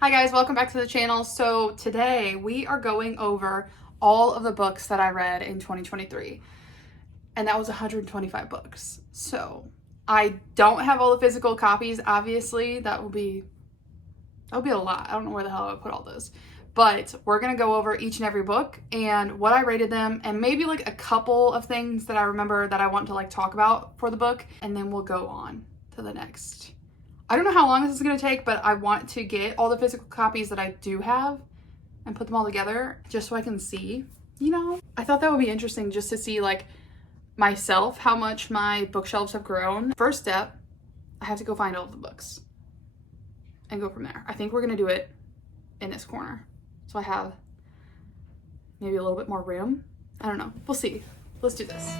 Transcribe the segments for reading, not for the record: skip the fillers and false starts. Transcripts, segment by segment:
Hi guys, welcome back to the channel. So today we are going over all of the books that I read in 2023. And that was 125 books. So I don't have all the physical copies, obviously. That would be a lot. I don't know where the hell I would put all those. But we're gonna go over each and every book and what I rated them and maybe like a couple of things that I remember that I want to like talk about for the book, and then we'll go on to the next. I don't know how long this is going to take, but I want to get all the physical copies that I do have and put them all together just so I can see, you know? I thought that would be interesting just to see like myself, how much my bookshelves have grown. First step, I have to go find all of the books and go from there. I think we're going to do it in this corner. So I have maybe a little bit more room. I don't know. We'll see. Let's do this.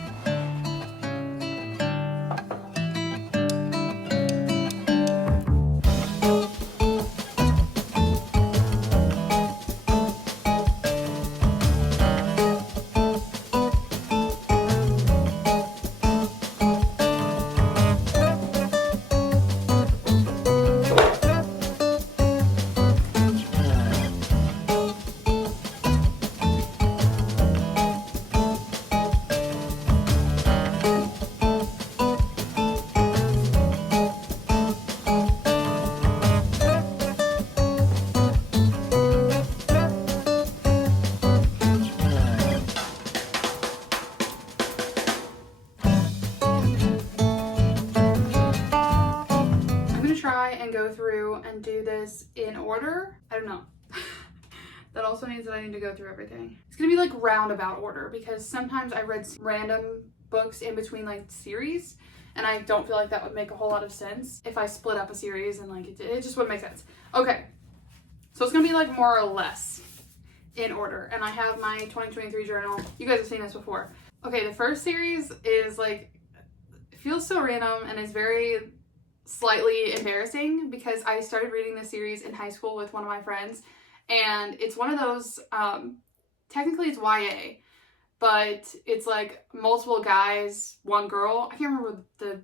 And go through and do this in order. I don't know. That also means that I need to go through everything. It's gonna be like roundabout order because sometimes I read random books in between like series, and I don't feel like that would make a whole lot of sense if I split up a series and like it just wouldn't make sense. Okay, so it's gonna be like more or less in order, and I have my 2023 journal. You guys have seen this before. Okay, the first series is like, it feels so random and it's very slightly embarrassing because I started reading this series in high school with one of my friends, and it's one of those, technically it's YA, but it's like multiple guys, one girl. I can't remember the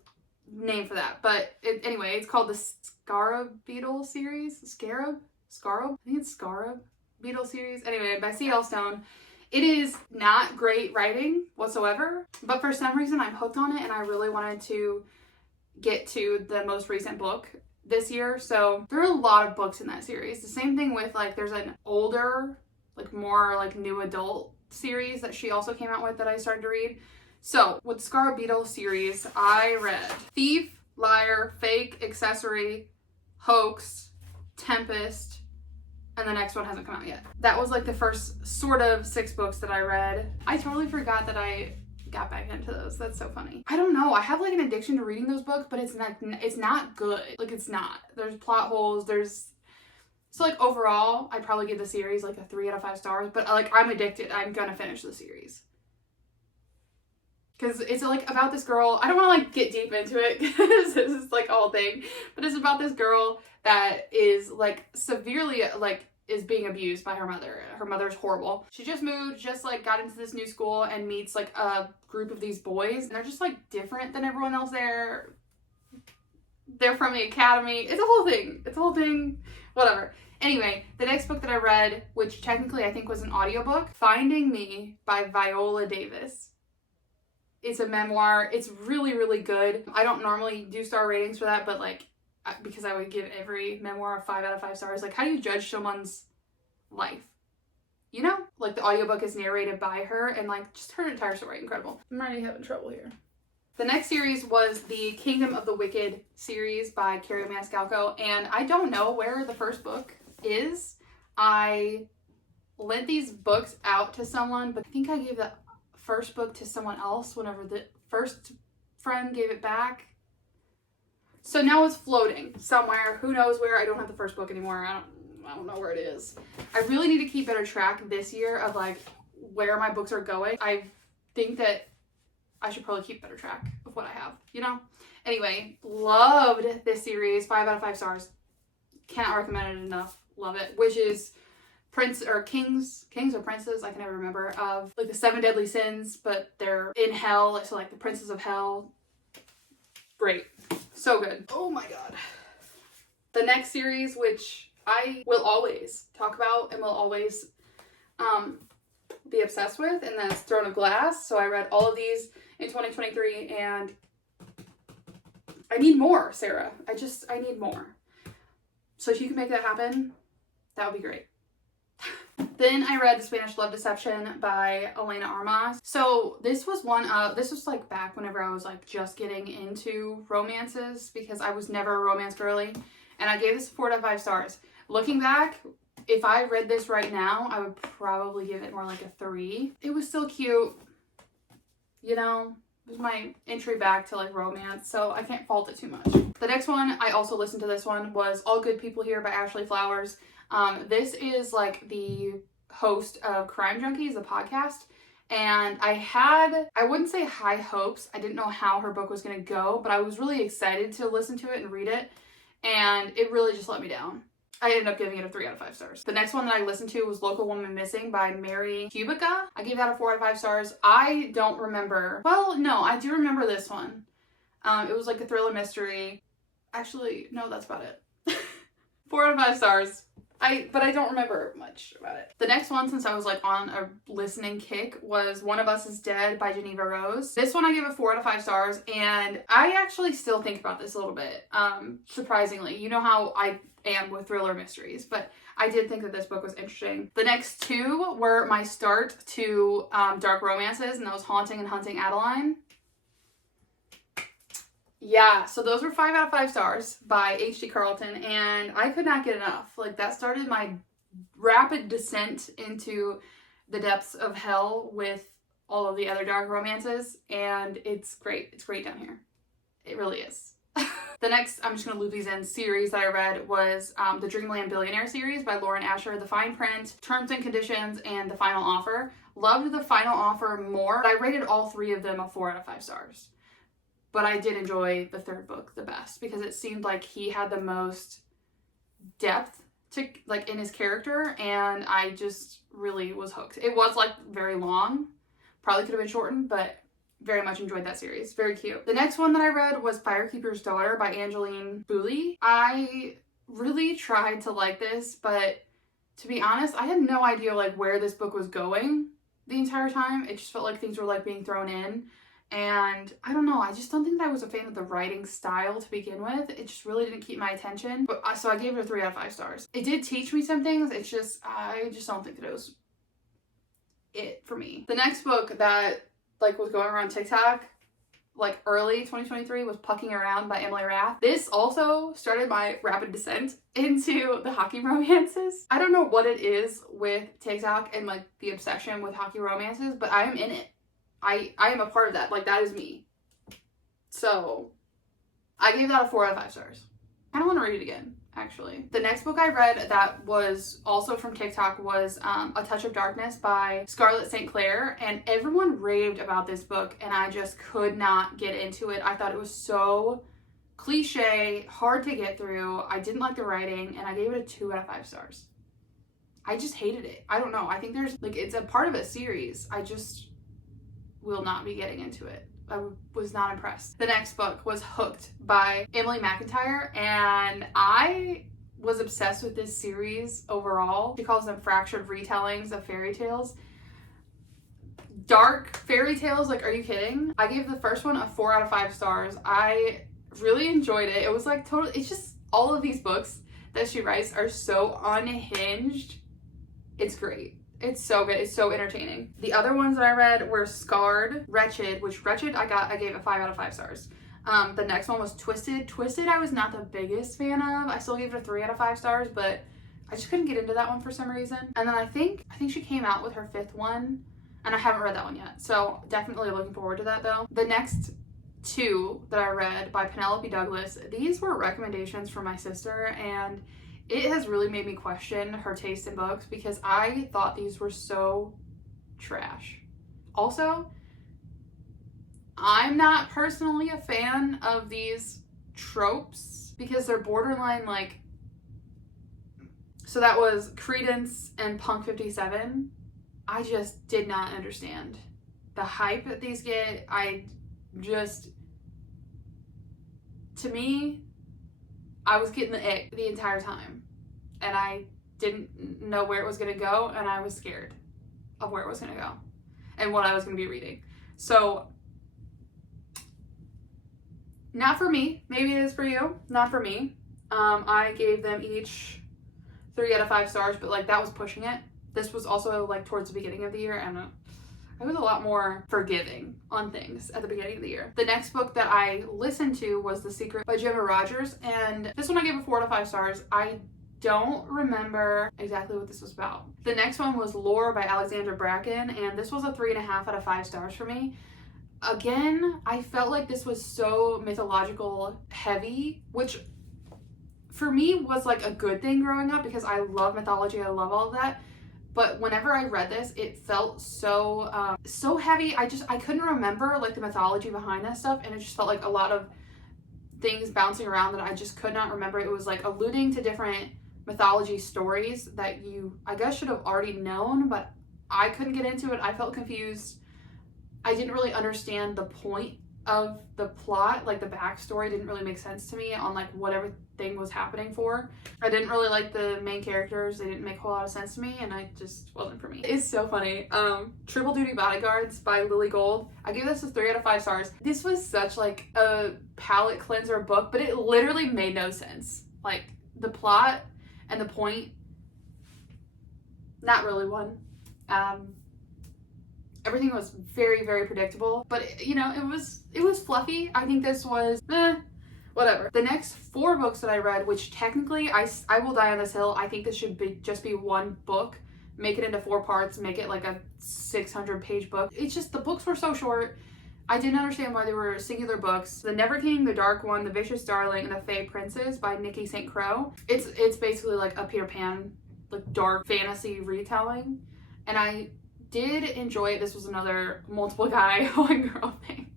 name for that, but anyway, it's called the Scarab Beetle series. Scarab? I think it's Scarab Beetle series. Anyway, by C.L. Stone. It is not great writing whatsoever, but for some reason I'm hooked on it and I really wanted to get to the most recent book this year. So there are a lot of books in that series. The same thing with like, there's an older, like more like new adult series that she also came out with that I started to read. So with Scarab Beetle series, I read Thief, Liar, Fake, Accessory, Hoax, Tempest, and the next one hasn't come out yet. That was like the first sort of 6 books that I read. I totally forgot that I got back into those. That's so funny. I don't know. I have like an addiction to reading those books, but it's not good. Like it's not. There's plot holes. So like overall, I'd probably give the series like a 3 out of 5 stars, but like I'm addicted. I'm gonna finish the series. Because it's like about this girl. I don't want to like get deep into it because this is like a whole thing, but it's about this girl that is like severely like is being abused by her mother. Her mother's horrible. She just moved, just like got into this new school and meets like a group of these boys, and they're just like different than everyone else there. They're from the academy. It's a whole thing. Whatever. Anyway, the next book that I read, which technically I think was an audiobook, Finding Me by Viola Davis. It's a memoir. It's really, really good. I don't normally do star ratings for that, but like, because I would give every memoir a 5 out of 5 stars. Like, how do you judge someone's life? You know? Like, the audiobook is narrated by her, and like, just her entire story. Incredible. I'm already having trouble here. The next series was the Kingdom of the Wicked series by Carrie Mascalco, and I don't know where the first book is. I lent these books out to someone, but I think I gave the first book to someone else whenever the first friend gave it back. So now it's floating somewhere. Who knows where? I don't have the first book anymore. I don't know where it is. I really need to keep better track this year of like where my books are going. I think that I should probably keep better track of what I have, you know? Anyway, loved this series. 5 out of 5 stars. Cannot recommend it enough. Love it. Which is kings or princes, I can never remember, of like the 7 deadly sins, but they're in hell. So like the princes of hell. Great. So good. Oh my god. The next series, which I will always talk about and will always be obsessed with, and that's Throne of Glass. So I read all of these in 2023, and I need more, Sarah. I need more. So if you can make that happen, that would be great. Then I read The Spanish Love Deception by Elena Armas. So this was like back whenever I was like just getting into romances, because I was never a romance girly, and I gave this 4 out of 5 stars. Looking back, if I read this right now, I would probably give it more like a 3. It was still cute, you know. It was my entry back to like romance, so I can't fault it too much. The next one, I also listened to this one, was All Good People Here by Ashley Flowers. This is like the host of Crime Junkies, the podcast, and I wouldn't say high hopes. I didn't know how her book was going to go, but I was really excited to listen to it and read it, and it really just let me down. I ended up giving it a 3 out of 5 stars. The next one that I listened to was Local Woman Missing by Mary Kubica. I gave that a 4 out of 5 stars. I don't remember. Well, no, I do remember this one. It was like a thriller mystery. Actually, no, that's about it. 4 out of 5 stars. But I don't remember much about it. The next one, since I was like on a listening kick, was One of Us is Dead by Geneva Rose. This one I gave a 4 out of 5 stars, and I actually still think about this a little bit. Surprisingly, you know how I am with thriller mysteries, but I did think that this book was interesting. The next 2 were my start to dark romances, and that was Haunting and Hunting Adeline. Yeah, so those were 5 out of 5 stars by H.D. Carlton, and I could not get enough. Like, that started my rapid descent into the depths of hell with all of the other dark romances, and it's great. It's great down here. It really is. The next, I'm just going to loop these in, series that I read was the Dreamland Billionaire series by Lauren Asher, The Fine Print, Terms and Conditions, and The Final Offer. Loved The Final Offer more, but I rated all 3 of them a 4 out of 5 stars. But I did enjoy the third book the best, because it seemed like he had the most depth to like in his character, and I just really was hooked. It was like very long, probably could have been shortened, but very much enjoyed that series. Very cute. The next one that I read was Firekeeper's Daughter by Angeline Booley. I really tried to like this, but to be honest, I had no idea like where this book was going the entire time. It just felt like things were like being thrown in. And I don't know, I just don't think that I was a fan of the writing style to begin with. It just really didn't keep my attention. But so I gave it a 3 out of 5 stars. It did teach me some things. It's just, I just don't think that it was it for me. The next book that like was going around TikTok like early 2023 was Pucking Around by Emily Rath. This also started my rapid descent into the hockey romances. I don't know what it is with TikTok and like the obsession with hockey romances, but I am in it. I am a part of that. Like, that is me. So, I gave that a 4 out of 5 stars. I don't want to read it again, actually. The next book I read that was also from TikTok was A Touch of Darkness by Scarlett St. Clair. And everyone raved about this book, and I just could not get into it. I thought it was so cliche, hard to get through. I didn't like the writing, and I gave it a 2 out of 5 stars. I just hated it. I don't know. I think there's, like, it's a part of a series. I just will not be getting into it. I was not impressed. The next book was Hooked by Emily McIntyre, and I was obsessed with this series overall. She calls them fractured retellings of fairy tales. Dark fairy tales, like, are you kidding? I gave the first one a 4 out of 5 stars. I really enjoyed it. It was like totally, it's just all of these books that she writes are so unhinged. It's great. It's so good. It's so entertaining. The other ones that I read were Scarred, Wretched, which Wretched I gave a 5 out of 5 stars. The next one was Twisted. Twisted I was not the biggest fan of. I still gave it a 3 out of 5 stars, but I just couldn't get into that one for some reason. And then I think she came out with her 5th one, and I haven't read that one yet. So definitely looking forward to that though. The next 2 that I read by Penelope Douglas, these were recommendations from my sister, and it has really made me question her taste in books, because I thought these were so trash. Also, I'm not personally a fan of these tropes because they're borderline like, so that was Credence and Punk 57. I just did not understand the hype that these get. To me, I was getting the ick the entire time. and I didn't know where it was going to go, and I was scared of where it was going to go and what I was going to be reading. So not for me. Maybe it is for you. Not for me. I gave them each 3 out of 5 stars, but like that was pushing it. This was also like towards the beginning of the year, and I was a lot more forgiving on things at the beginning of the year. The next book that I listened to was The Secret by Gemma Rogers, and this one I gave a 4 out of 5 stars. I don't remember exactly what this was about. The next one was Lore by Alexandra Bracken, and this was a 3.5 out of 5 stars for me. Again, I felt like this was so mythological heavy, which for me was like a good thing growing up because I love mythology, I love all of that. But whenever I read this, it felt so so heavy. I couldn't remember like the mythology behind that stuff, and it just felt like a lot of things bouncing around that I just could not remember. It was like alluding to different mythology stories that you, I guess, should have already known, but I couldn't get into it. I felt confused. I didn't really understand the point of the plot, like the backstory didn't really make sense to me on like what everything was happening for. I didn't really like the main characters. They didn't make a whole lot of sense to me, and I just wasn't for me. It's so funny. Triple Duty Bodyguards by Lily Gold. I gave this a 3 out of 5 stars. This was such like a palate cleanser book, but it literally made no sense. Like the plot and the point, not really one. Everything was very, very predictable, but you know, it was fluffy. I think this was whatever. The next 4 books that I read, which technically I will die on this hill. I think this should be just be one book. Make it into 4 parts, make it like a 600-page book. It's just the books were so short. I didn't understand why they were singular books. The Never King, The Dark One, The Vicious Darling, and The Fae Princes by Nikki St. Crow. It's basically like a Peter Pan, like dark fantasy retelling, and I did enjoy it. This was another multiple guy, one girl thing.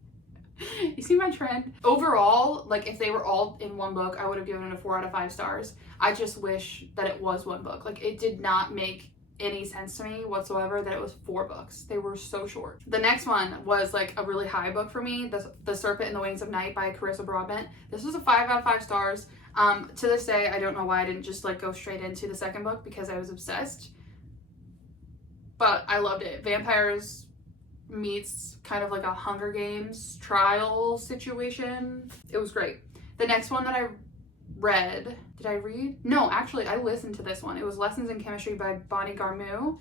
You see my trend? Overall, like if they were all in one book, I would have given it a 4 out of 5 stars. I just wish that it was one book. Like it did not make any sense to me whatsoever that it was 4 books. They were so short. The next one was like a really high book for me, The Serpent and the Wings of Night by Carissa Broadbent. This was a 5 out of 5 stars. To this day, I don't know why I didn't just like go straight into the second book because I was obsessed. But I loved it. Vampires meets kind of like a Hunger Games trial situation. It was great. The next one that I read, did I read? No, actually, I listened to this one. It was Lessons in Chemistry by Bonnie Garmu.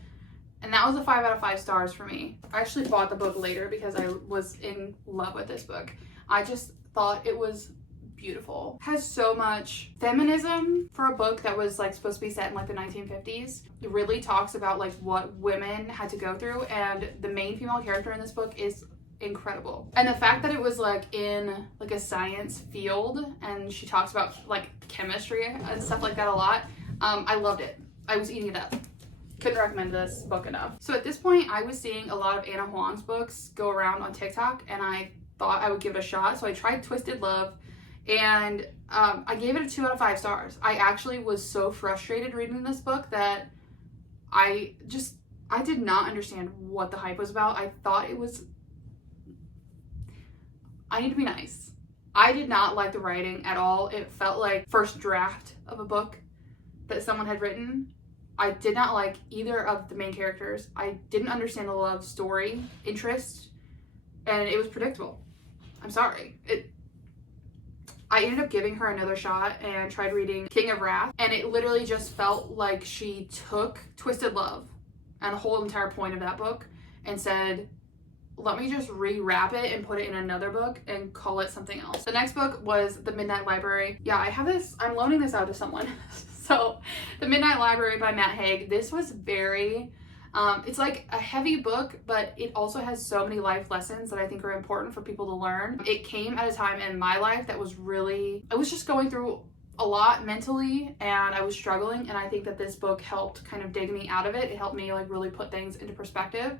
And that was a 5 out of 5 stars for me. I actually bought the book later because I was in love with this book. I just thought it was beautiful. Has so much feminism for a book that was like supposed to be set in like the 1950s. It really talks about like what women had to go through, and the main female character in this book is incredible. And the fact that it was like in like a science field and she talks about like chemistry and stuff like that a lot, I loved it. I was eating it up. Couldn't recommend this book enough. So at this point, I was seeing a lot of Anna Huang's books go around on TikTok, and I thought I would give it a shot. So I tried Twisted Love, and I gave it a 2 out of 5 stars. I actually was so frustrated reading this book that I did not understand what the hype was about. I thought it was, I need to be nice. I did not like the writing at all. It felt like first draft of a book that someone had written. I did not like either of the main characters. I didn't understand the love story, interest, and it was predictable. I'm sorry. I ended up giving her another shot and tried reading King of Wrath, and it literally just felt like she took Twisted Love and the whole entire point of that book and said, let me just rewrap it and put it in another book and call it something else. The next book was The Midnight Library. Yeah, I have this, I'm loaning this out to someone. So, The Midnight Library by Matt Haig. This was very, it's like a heavy book, but it also has so many life lessons that I think are important for people to learn. It came at a time in my life that was really, I was just going through a lot mentally and I was struggling, and I think that this book helped kind of dig me out of it. It helped me like really put things into perspective,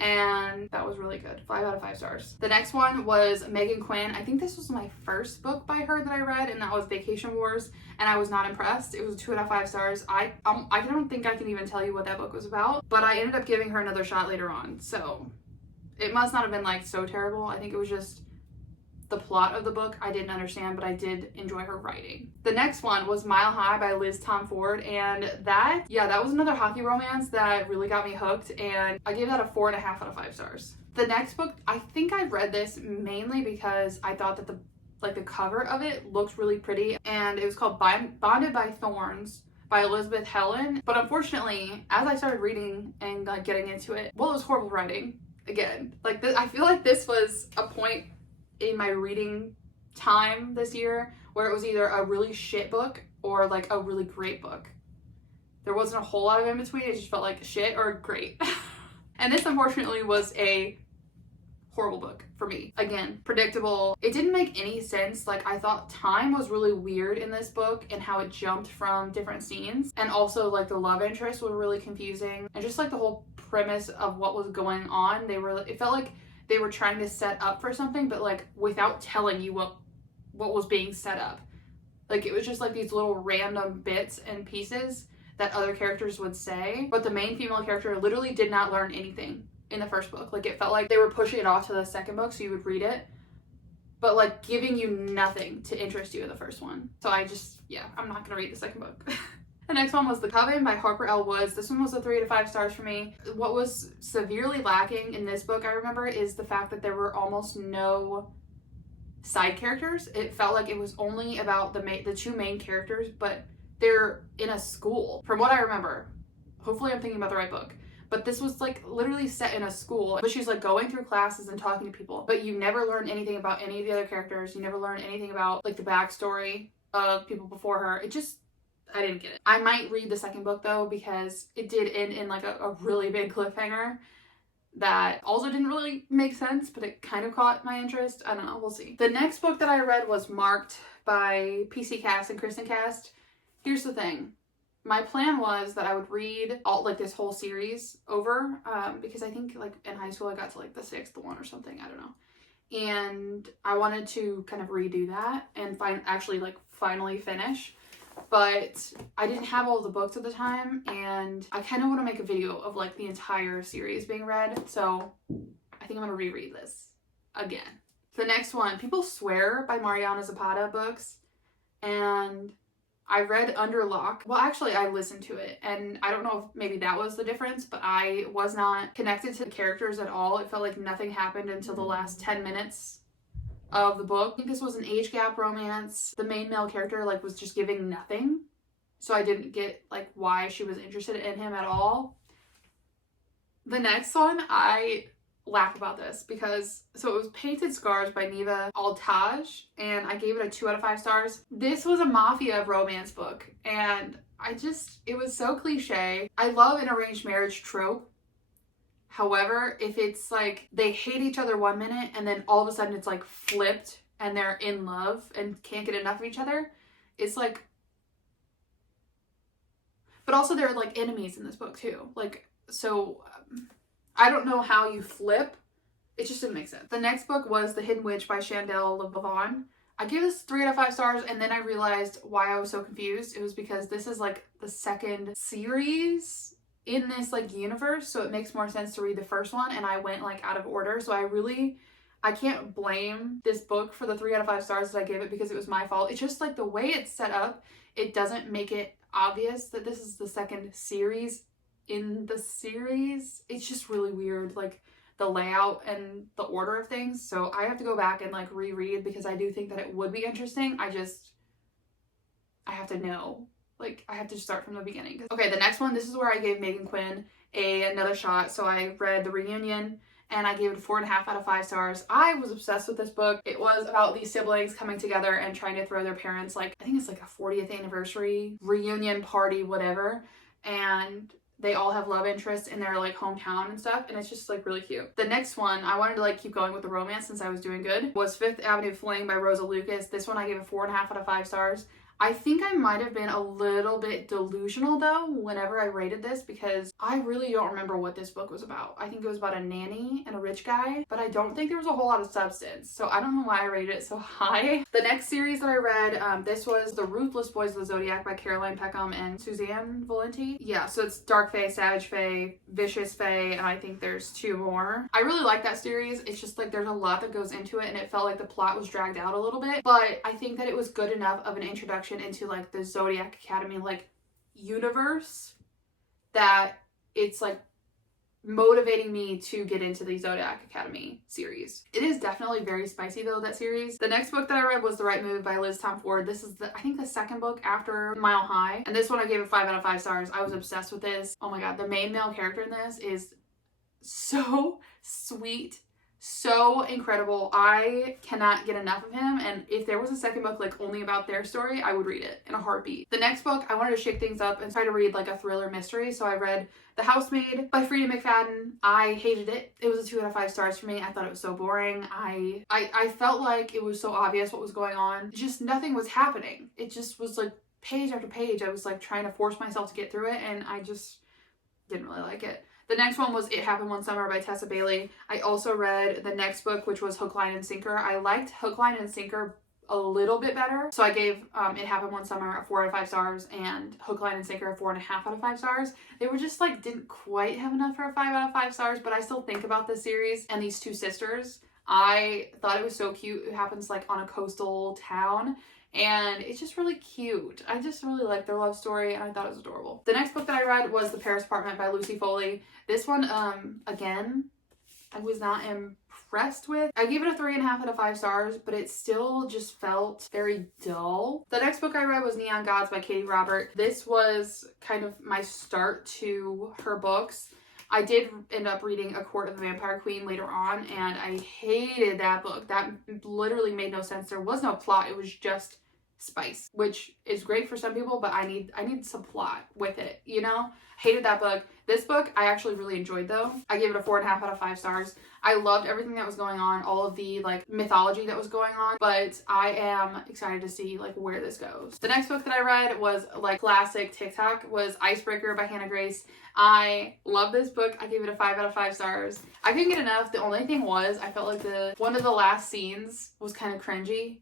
and that was really good. 5 out of 5 stars. The next one was Megan Quinn. I think this was my first book by her that I read, and that was Vacation Wars, and I was not impressed. It was a 2 out of 5 stars. I don't think I can even tell you what that book was about, but I ended up giving her another shot later on, so it must not have been like so terrible. I think it was just the plot of the book I didn't understand, but I did enjoy her writing. The next one was Mile High by Liz Tom Ford, and that was another hockey romance that really got me hooked, and I gave that a 4.5 out of 5 stars. The next book, I think I read this mainly because I thought that the cover of it looked really pretty, and it was called Bonded by Thorns by Elizabeth Helen. But unfortunately, as I started reading and like getting into it, well, it was horrible writing again. Like I feel like this was a point in my reading time this year where it was either a really shit book or like a really great book. There wasn't a whole lot of in between. It just felt like shit or great. And this unfortunately was a horrible book for me. Again, predictable. It didn't make any sense. Like, I thought time was really weird in this book and how it jumped from different scenes. And also like the love interests were really confusing. And just like the whole premise of what was going on, it felt like they were trying to set up for something, but like without telling you what was being set up. Like, it was just like these little random bits and pieces that other characters would say, but the main female character literally did not learn anything in the first book. Like, it felt like they were pushing it off to the second book so you would read it, but like giving you nothing to interest you in the first one. So I'm not gonna read the second book. The next one was The Coven by Harper L. Woods. This one was a 3 to 5 stars for me. What was severely lacking in this book, I remember, is the fact that there were almost no side characters. It felt like it was only about the two main characters, but they're in a school, from what I remember. Hopefully I'm thinking about the right book. But this was like literally set in a school, but she's like going through classes and talking to people, but you never learn anything about any of the other characters. You never learn anything about like the backstory of people before her. I didn't get it. I might read the second book though, because it did end in like a really big cliffhanger that also didn't really make sense, but it kind of caught my interest. I don't know, we'll see. The next book that I read was Marked by PC Cast and Kristen Cast. Here's the thing. My plan was that I would read all like this whole series over, because I think like in high school I got to like the 6th one or something, I don't know. And I wanted to kind of redo that and finally finish. But I didn't have all the books at the time, and I kind of want to make a video of like the entire series being read, so I think I'm gonna reread this again. The next one, People Swear by Mariana Zapata books, and I read Under Lock. Well, actually, I listened to it, and I don't know if maybe that was the difference, but I was not connected to the characters at all. It felt like nothing happened until the last 10 minutes of the book. I think this was an age gap romance. The main male character like was just giving nothing, so I didn't get like why she was interested in him at all. The next one, I laugh about this because it was Painted Scars by Neva Altaj, and I gave it a 2 out of 5 stars. This was a mafia romance book, and it was so cliche. I love an arranged marriage trope. However, if it's like they hate each other one minute and then all of a sudden it's like flipped and they're in love and can't get enough of each other, it's like, but also they're like enemies in this book too. Like, so I don't know how you flip. It just didn't make sense. The next book was The Hidden Witch by Chandel LeVavon. I gave this 3 out of 5 stars, and then I realized why I was so confused. It was because this is like the second series in this like universe, so it makes more sense to read the first one, and I went like out of order. So I can't blame this book for the 3 out of 5 stars that I gave it, because it was my fault. It's just like the way it's set up, it doesn't make it obvious that this is the second series in the series. It's just really weird, like the layout and the order of things. So I have to go back and like reread, because I do think that it would be interesting. I have to know. Like, I have to start from the beginning. Okay, the next one, this is where I gave Megan Quinn another shot. So I read The Reunion, and I gave it a 4.5 out of 5 stars. I was obsessed with this book. It was about these siblings coming together and trying to throw their parents, like, I think it's like a 40th anniversary reunion party, whatever. And they all have love interests in their like hometown and stuff, and it's just like really cute. The next one, I wanted to like keep going with the romance since I was doing good, was Fifth Avenue Fling by Rosa Lucas. This one I gave a 4.5 out of 5 stars. I think I might have been a little bit delusional though whenever I rated this, because I really don't remember what this book was about. I think it was about a nanny and a rich guy, but I don't think there was a whole lot of substance, so I don't know why I rated it so high. The next series that I read, this was The Ruthless Boys of the Zodiac by Caroline Peckham and Suzanne Valenti. Yeah, so it's dark fae, savage fae, Vicious Fae, and I think there's 2 more. I really like that series. It's just like there's a lot that goes into it, and it felt like the plot was dragged out a little bit, but I think that it was good enough of an introduction into like the Zodiac Academy like universe that it's like motivating me to get into the Zodiac Academy series. It is definitely very spicy though, that series. The next book that I read was The Right Move by Liz Tom Ford. This is I think the second book after Mile High, and this one I gave it 5 out of 5 stars. I was obsessed with this. Oh my god, the main male character in this is so sweet, so incredible. I cannot get enough of him, and if there was a second book like only about their story, I would read it in a heartbeat. The next book, I wanted to shake things up and try to read like a thriller mystery, so I read The Housemaid by Frida McFadden. I hated it. It was a 2 out of 5 stars for me. I thought it was so boring. I felt like it was so obvious what was going on. Just nothing was happening. It just was like page after page. I was like trying to force myself to get through it, and I just didn't really like it. The next one was It Happened One Summer by Tessa Bailey. I also read the next book, which was Hook, Line, and Sinker. I liked Hook, Line, and Sinker a little bit better, so I gave It Happened One Summer a 4 out of 5 stars and Hook, Line, and Sinker a 4.5 out of 5 stars. They were just like didn't quite have enough for a 5 out of 5 stars, but I still think about this series and these 2 sisters. I thought it was so cute. It happens like on a coastal town, and it's just really cute. I just really like their love story, and I thought it was adorable. The next book that I read was The Paris Apartment by Lucy Foley. This one, again, I was not impressed with. I gave it a 3.5 out of 5 stars, but it still just felt very dull. The next book I read was Neon Gods by Katie Robert. This was kind of my start to her books. I did end up reading A Court of the Vampire Queen later on, and I hated that book. That literally made no sense. There was no plot. It was just spice, which is great for some people, but I need some plot with it, you know? Hated that book. This book I actually really enjoyed though. I gave it a 4.5 out of 5 stars. I loved everything that was going on, all of the like mythology that was going on, but I am excited to see like where this goes. The next book that I read was like classic TikTok, was Icebreaker by Hannah Grace. I love this book. I gave it a 5 out of 5 stars. I couldn't get enough. The only thing was I felt like one of the last scenes was kind of cringy,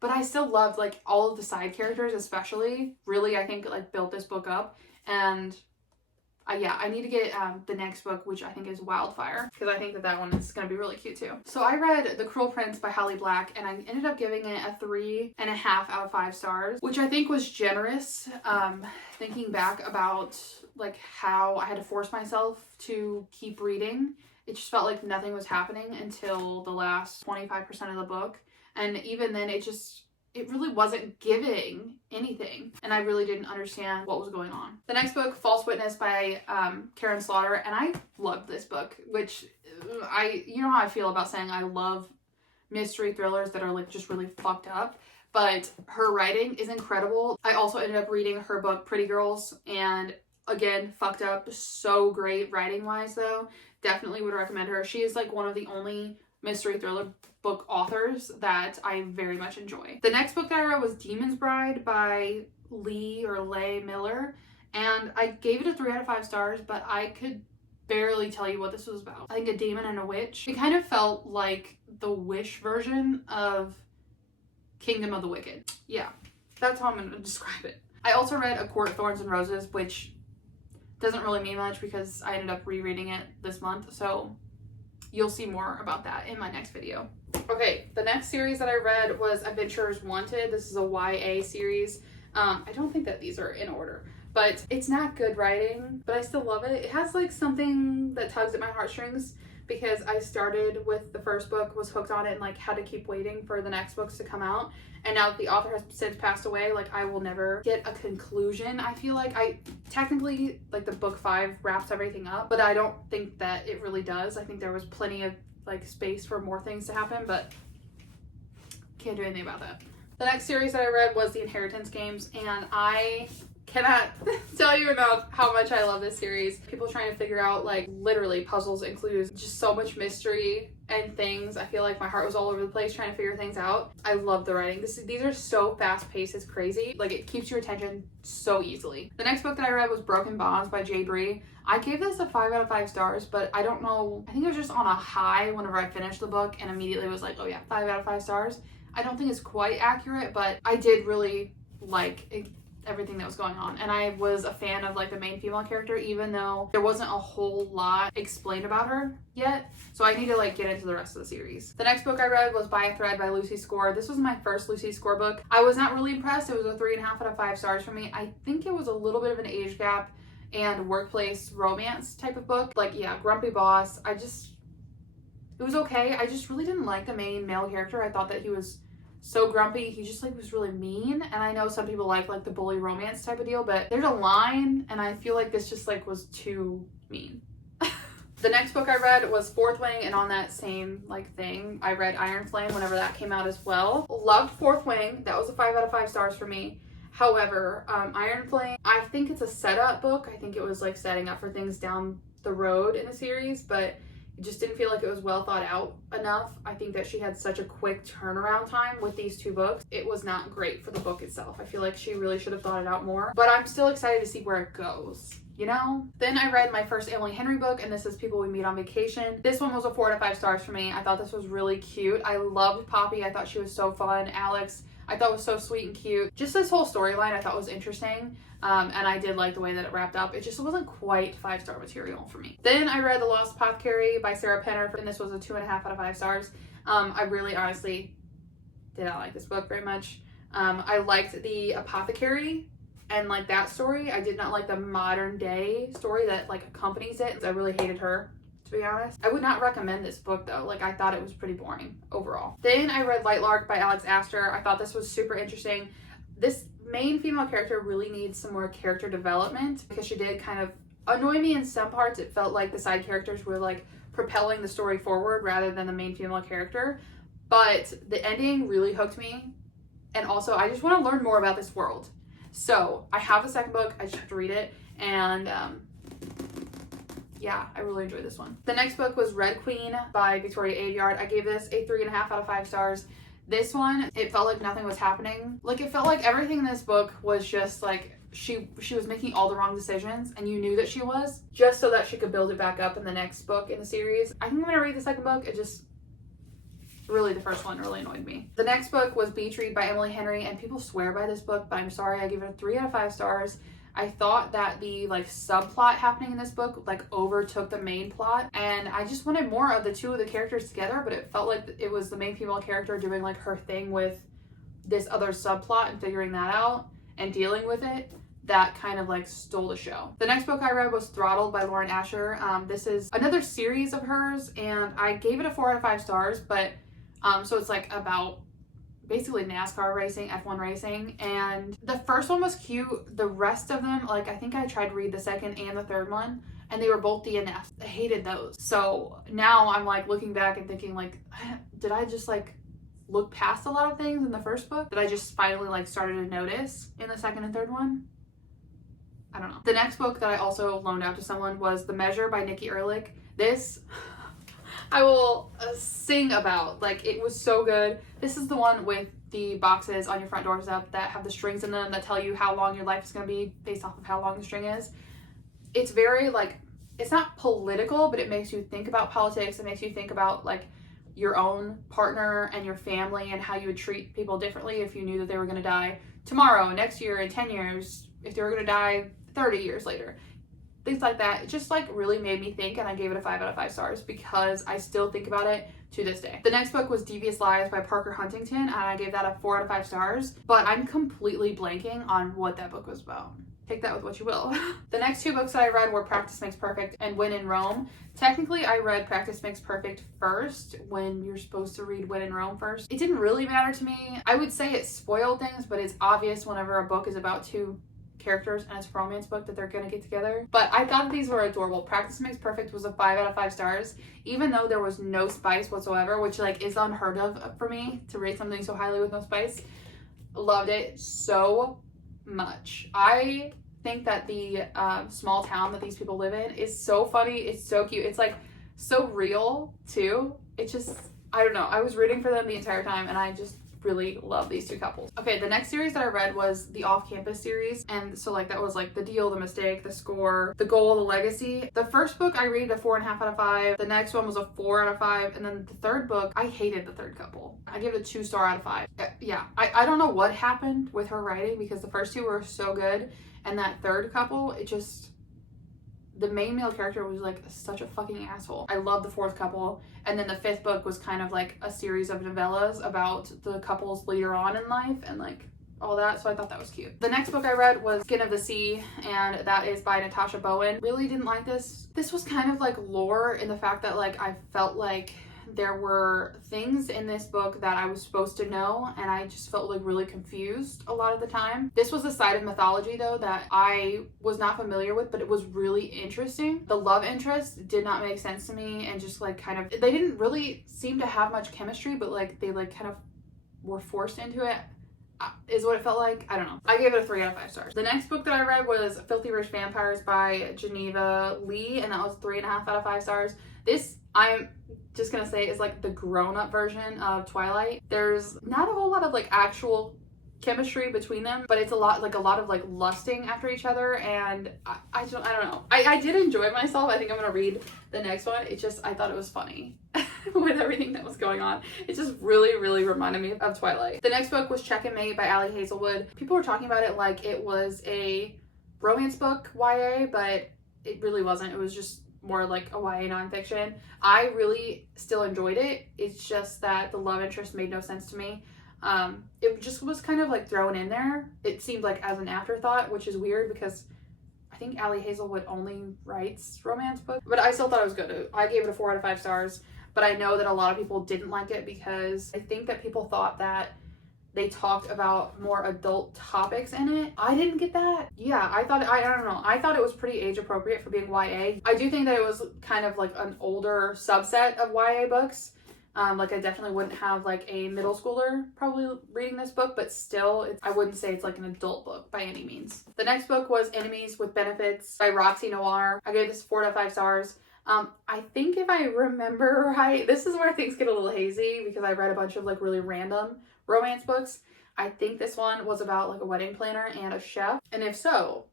but I still loved like all of the side characters, especially. Really, I think like built this book up, and yeah, I need to get the next book, which I think is Wildfire, because I think that one is going to be really cute too. So I read The Cruel Prince by Holly Black, and I ended up giving it a 3.5 out of 5 stars, which I think was generous. Thinking back about like how I had to force myself to keep reading, it just felt like nothing was happening until the last 25% of the book. And even then, it really wasn't giving anything, and I really didn't understand what was going on. The next book, False Witness by Karen Slaughter, and I loved this book, which you know how I feel about saying I love mystery thrillers that are like just really fucked up, but her writing is incredible. I also ended up reading her book, Pretty Girls, and again, fucked up, so great writing-wise though. Definitely would recommend her. She is like one of the only mystery thriller book authors that I very much enjoy. The next book that I read was Demon's Bride by Leigh Miller, and I gave it a 3 out of 5 stars, but I could barely tell you what this was about. I think a demon and a witch. It kind of felt like the Wish version of Kingdom of the Wicked. Yeah, that's how I'm going to describe it. I also read A Court of Thorns and Roses, which doesn't really mean much because I ended up rereading it this month, so you'll see more about that in my next video. Okay, the next series that I read was Adventurers Wanted. This is a YA series. I don't think that these are in order, but it's not good writing, but I still love it. It has like something that tugs at my heartstrings because I started with the first book, was hooked on it, and like had to keep waiting for the next books to come out. And now that the author has since passed away, like I will never get a conclusion. I feel like technically like the book 5 wraps everything up, but I don't think that it really does. I think there was plenty of like space for more things to happen, but can't do anything about that. The next series that I read was The Inheritance Games, and I cannot tell you enough how much I love this series. People trying to figure out like literally puzzles and clues, just so much mystery and things. I feel like my heart was all over the place trying to figure things out. I love the writing. These are so fast paced, it's crazy. Like it keeps your attention so easily. The next book that I read was Broken Bonds by Jay Bree. I gave this a 5 out of 5 stars, but I don't know, I think it was just on a high whenever I finished the book and immediately was like, oh yeah, 5 out of 5 stars. I don't think it's quite accurate, but I did really like it. everything that was going on. And I was a fan of like the main female character, even though there wasn't a whole lot explained about her yet. So I need to like get into the rest of the series. The next book I read was By a Thread by Lucy Score. This was my first Lucy Score book. I was not really impressed. It was a 3.5 out of 5 stars for me. I think it was a little bit of an age gap and workplace romance type of book. Like, yeah, grumpy boss. It was okay. I just really didn't like the main male character. I thought that he was so grumpy. He just like was really mean. And I know some people like the bully romance type of deal, but there's a line and I feel like this just like was too mean. The next book I read was Fourth Wing, and on that same like thing, I read Iron Flame whenever that came out as well. Loved Fourth Wing. That was a 5 out of 5 stars for me. However, Iron Flame, I think it's a setup book. I think it was like setting up for things down the road in the series, but it just didn't feel like it was well thought out enough. I think that she had such a quick turnaround time with these 2 books. It was not great for the book itself. I feel like she really should have thought it out more, but I'm still excited to see where it goes, you know? Then I read my first Emily Henry book, and this is People We Meet on Vacation. This one was a 4 out of 5 stars for me. I thought this was really cute. I loved Poppy. I thought she was so fun. Alex, I thought was so sweet and cute. Just this whole storyline I thought was interesting. And I did like the way that it wrapped up. It just wasn't quite 5-star material for me. Then I read The Lost Apothecary by Sarah Penner, and this was a 2.5 out of 5 stars. I really honestly did not like this book very much. I liked the apothecary and like that story. I did not like the modern day story that like accompanies it. I really hated her, to be honest. I would not recommend this book though. Like I thought it was pretty boring overall. Then I read Lightlark by Alex Astor. I thought this was super interesting. This main female character really needs some more character development because she did kind of annoy me in some parts. It felt like the side characters were like propelling the story forward rather than the main female character. But the ending really hooked me. And also I just want to learn more about this world. So I have the second book. I just have to read it. And yeah, I really enjoyed this one. The next book was Red Queen by Victoria Aveyard. I gave this a 3.5 out of 5 stars. This one, it felt like nothing was happening. Like it felt like everything in this book was just like she was making all the wrong decisions, and you knew that she was, just so that she could build it back up in the next book in the series. I think I'm gonna read the second book. It just really, the first one really annoyed me. The next book was Beach Read by Emily Henry, and people swear by this book, but I'm sorry, I give it a 3 out of 5 stars. I thought that the like subplot happening in this book like overtook the main plot, and I just wanted more of the 2 of the characters together, but it felt like it was the main female character doing like her thing with this other subplot and figuring that out and dealing with it that kind of like stole the show. The next book I read was Throttled by Lauren Asher. This is another series of hers, and I gave it a 4 out of 5 stars, but so it's like about basically NASCAR racing, F1 racing, and the first one was cute. The rest of them, like I think I tried to read the second and the third one, and they were both DNFs. I hated those. So now I'm like looking back and thinking like, did I just like look past a lot of things in the first book that I just finally like started to notice in the second and third one? I don't know. The next book that I also loaned out to someone was The Measure by Nikki Ehrlich. This I will sing about. Like, it was so good. This is the one with the boxes on your front doorstep that have the strings in them that tell you how long your life is going to be based off of how long the string is. It's very, like, it's not political, but it makes you think about politics. It makes you think about, like, your own partner and your family and how you would treat people differently if you knew that they were going to die tomorrow, next year, in 10 years, if they were going to die 30 years later. Things like that. It just like really made me think, and I gave it a 5 out of 5 stars because I still think about it to this day. The next book was Devious Lives by Parker Huntington, and I gave that a 4 out of 5 stars, but I'm completely blanking on what that book was about. Take that with what you will. The next 2 books that I read were Practice Makes Perfect and When in Rome. Technically, I read Practice Makes Perfect first when you're supposed to read When in Rome first. It didn't really matter to me. I would say it spoiled things, but it's obvious whenever a book is about 2 characters and it's a romance book that they're gonna get together. But I thought these were adorable. Practice Makes Perfect was a 5 out of 5 stars, even though there was no spice whatsoever, which like is unheard of for me to rate something so highly with no spice. Loved it so much. I think that the small town that these people live in is so funny. It's so cute. It's like so real too. It just, I don't know. I was rooting for them the entire time, and I just really love these two couples. Okay, the next series that I read was the Off-Campus series, and so like that was like The Deal, The Mistake, The Score, The Goal, The Legacy. The first book I rated a 4.5 out of 5. The next one was a 4 out of 5, and then the third book, I hated the third couple. I gave it a 2-star out of 5. Yeah, I don't know what happened with her writing, because the first two were so good, and that third couple, it just, the main male character was like such a fucking asshole. I love the fourth couple, and then the fifth book was kind of like a series of novellas about the couples later on in life and like all that, so I thought that was cute. The next book I read was Skin of the Sea, and that is by Natasha Bowen. Really didn't like this. This was kind of like lore in the fact that like I felt like there were things in this book that I was supposed to know, and I just felt like really confused a lot of the time. This was a side of mythology though that I was not familiar with, but it was really interesting. The love interest did not make sense to me, and just like kind of, they didn't really seem to have much chemistry, but like they like kind of were forced into it, is what it felt like. I don't know. I gave it a 3 out of 5 stars. The next book that I read was Filthy Rich Vampires by Geneva Lee, and that was 3.5 out of 5 stars. This, I'm just gonna say, is like the grown-up version of Twilight. There's not a whole lot of like actual chemistry between them, but it's a lot of like lusting after each other, and I don't know. I did enjoy myself. I think I'm gonna read the next one. It just, I thought it was funny with everything that was going on. It just really reminded me of Twilight. The next book was Check and Mate by Ali Hazelwood. People were talking about it like it was a romance book YA, but it really wasn't. It was just more like a YA nonfiction. I really still enjoyed it. It's just that the love interest made no sense to me. It just was kind of like thrown in there. It seemed like as an afterthought, which is weird because I think Ali Hazelwood only writes romance books, but I still thought it was good. I gave it a 4 out of 5 stars, but I know that a lot of people didn't like it because I think that people thought that they talked about more adult topics in it. I didn't get that. Yeah, I don't know. I thought it was pretty age appropriate for being YA. I do think that it was kind of like an older subset of YA books. Like I definitely wouldn't have like a middle schooler probably reading this book, but still, I wouldn't say it's like an adult book by any means. The next book was Enemies with Benefits by Roxy Noir. I gave this 4 out of 5 stars. I think if I remember right, this is where things get a little hazy because I read a bunch of like really random romance books. I think this one was about like a wedding planner and a chef, and if so,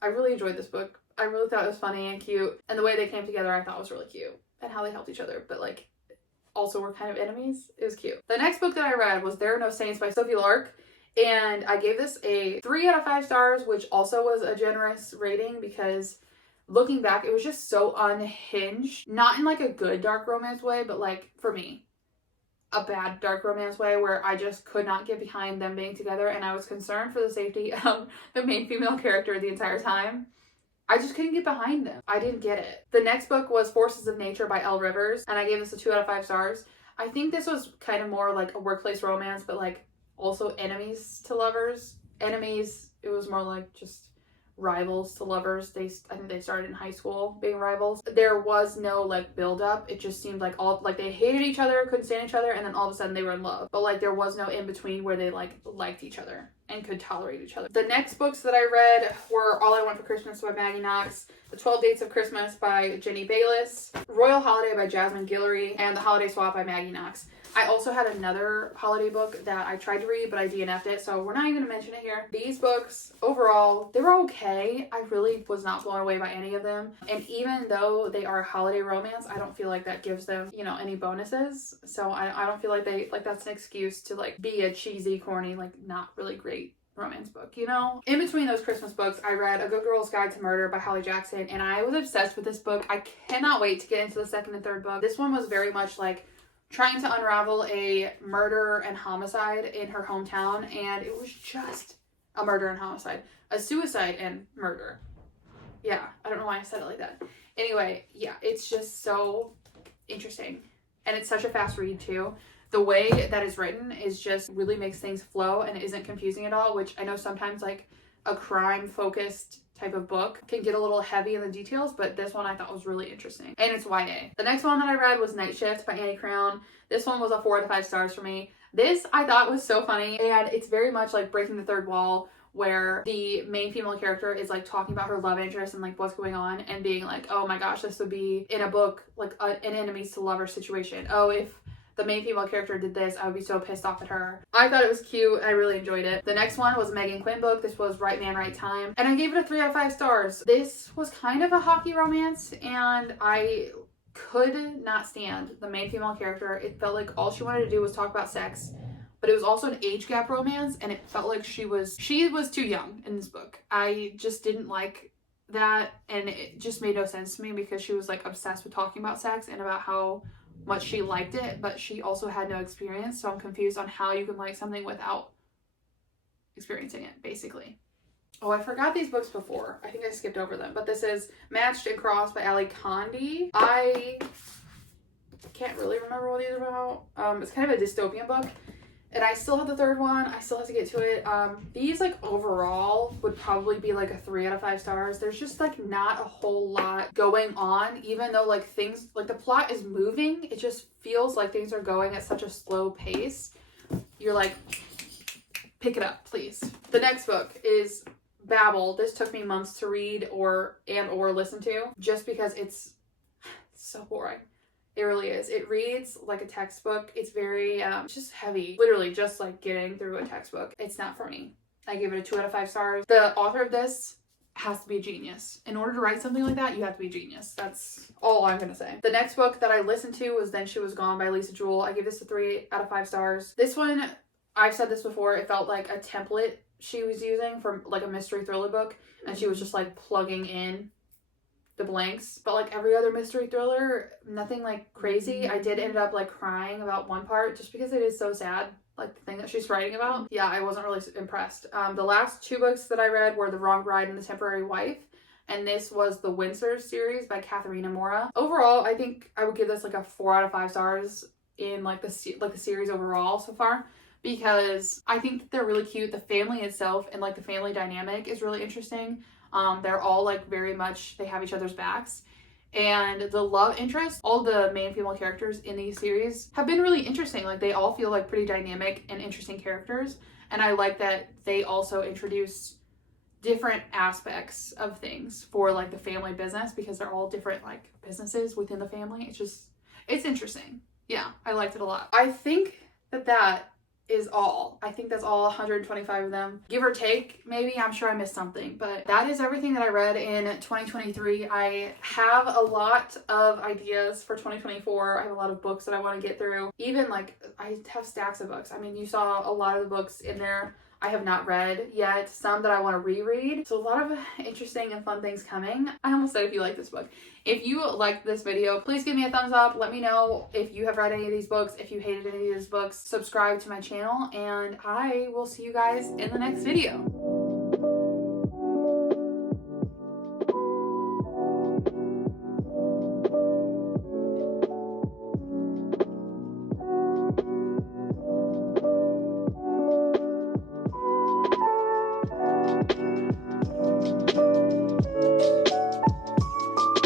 I really enjoyed this book. I really thought it was funny and cute, and the way they came together I thought was really cute, and how they helped each other, but like also were kind of enemies. It was cute. The next book that I read was There Are No Saints by Sophie Lark, and I gave this a 3 out of 5 stars, which also was a generous rating because looking back, it was just so unhinged. Not in like a good dark romance way, but like for me, a bad dark romance way where I just could not get behind them being together, and I was concerned for the safety of the main female character the entire time. I just couldn't get behind them. I didn't get it. The next book was Forces of Nature by Elle Rivers, and I gave this a 2 out of 5 stars. I think this was kind of more like a workplace romance, but like also enemies to lovers. Enemies, it was more like just rivals to lovers. I think they started in high school being rivals. There was no like build up. It just seemed like all like they hated each other, couldn't stand each other, and then all of a sudden they were in love. But like there was no in between where they like liked each other and could tolerate each other. The next books that I read were All I Want for Christmas by Maggie Knox, The 12 Dates of Christmas by Jenny Bayless, Royal Holiday by Jasmine Guillory, and The Holiday Swap by Maggie Knox. I also had another holiday book that I tried to read, but I DNF'd it, so we're not even going to mention it here. These books, overall, they were okay. I really was not blown away by any of them. And even though they are holiday romance, I don't feel like that gives them, you know, any bonuses. So I don't feel like that's an excuse to like be a cheesy, corny, like not really great romance book, you know? In between those Christmas books, I read A Good Girl's Guide to Murder by Holly Jackson, and I was obsessed with this book. I cannot wait to get into the second and third book. This one was very much like trying to unravel a murder and homicide in her hometown, and it was just a murder and homicide. A suicide and murder. Yeah, I don't know why I said it like that. Anyway, yeah, it's just so interesting. And it's such a fast read too. The way that is written is just really makes things flow and isn't confusing at all, which I know sometimes like a crime focused type of book can get a little heavy in the details, but this one I thought was really interesting, and it's YA. The next one that I read was Night Shift by Annie Crown. This one was a 4 out of 5 stars for me. This I thought was so funny, and it's very much like breaking the third wall, where the main female character is like talking about her love interest and like what's going on and being like, oh my gosh, this would be in a book like an enemies to lovers situation. Oh, if the main female character did this, I would be so pissed off at her. I thought it was cute. I really enjoyed it. The next one was a Megan Quinn book. This was Right Man, Right Time. And I gave it a 3 out of 5 stars. This was kind of a hockey romance, and I could not stand the main female character. It felt like all she wanted to do was talk about sex, but it was also an age gap romance, and it felt like she was too young in this book. I just didn't like that, and it just made no sense to me because she was like obsessed with talking about sex and about how much she liked it, but she also had no experience. So I'm confused on how you can like something without experiencing it, basically. Oh, I forgot these books before. I think I skipped over them, but this is Matched and Crossed by Ali Condi. I can't really remember what these are about. It's kind of a dystopian book, and I still have the third one. I still have to get to it. These like overall would probably be like a 3 out of 5 stars. There's just like not a whole lot going on, even though like things, like the plot is moving. It just feels like things are going at such a slow pace. You're like, pick it up, please. The next book is Babel. This took me months to read or listen to, just because it's so boring. It really is. It reads like a textbook. It's very just heavy. Literally just like getting through a textbook. It's not for me. I give it a 2 out of 5 stars. The author of this has to be a genius. In order to write something like that, you have to be a genius. That's all I'm gonna say. The next book that I listened to was Then She Was Gone by Lisa Jewell. I give this a 3 out of 5 stars. This one, I've said this before, it felt like a template she was using from like a mystery thriller book, and she was just like plugging in the blanks. But like every other mystery thriller, nothing like crazy. I did end up like crying about one part just because it is so sad, like the thing that she's writing about. Yeah, I wasn't really impressed. The last 2 books that I read were The Wrong Bride and The Temporary Wife, and this was the Windsor series by Katharina Mora. Overall, I think I would give this like a 4 out of 5 stars in like the series overall so far, because I think that they're really cute. The family itself and like the family dynamic is really interesting. They're all like very much, they have each other's backs. And the love interest, all the main female characters in these series have been really interesting. Like they all feel like pretty dynamic and interesting characters. And I like that they also introduce different aspects of things for like the family business, because they're all different like businesses within the family. It's interesting. Yeah, I liked it a lot. I think that is all. I think that's all 125 of them, give or take. Maybe, I'm sure I missed something, but that is everything that I read in 2023. I have a lot of ideas for 2024. I have a lot of books that I want to get through. Even like I have stacks of books. I mean, you saw a lot of the books in there I have not read yet, some that I want to reread. So a lot of interesting and fun things coming. I almost said if you like this book. If you liked this video, please give me a thumbs up. Let me know if you have read any of these books, if you hated any of these books. Subscribe to my channel, and I will see you guys in the next video.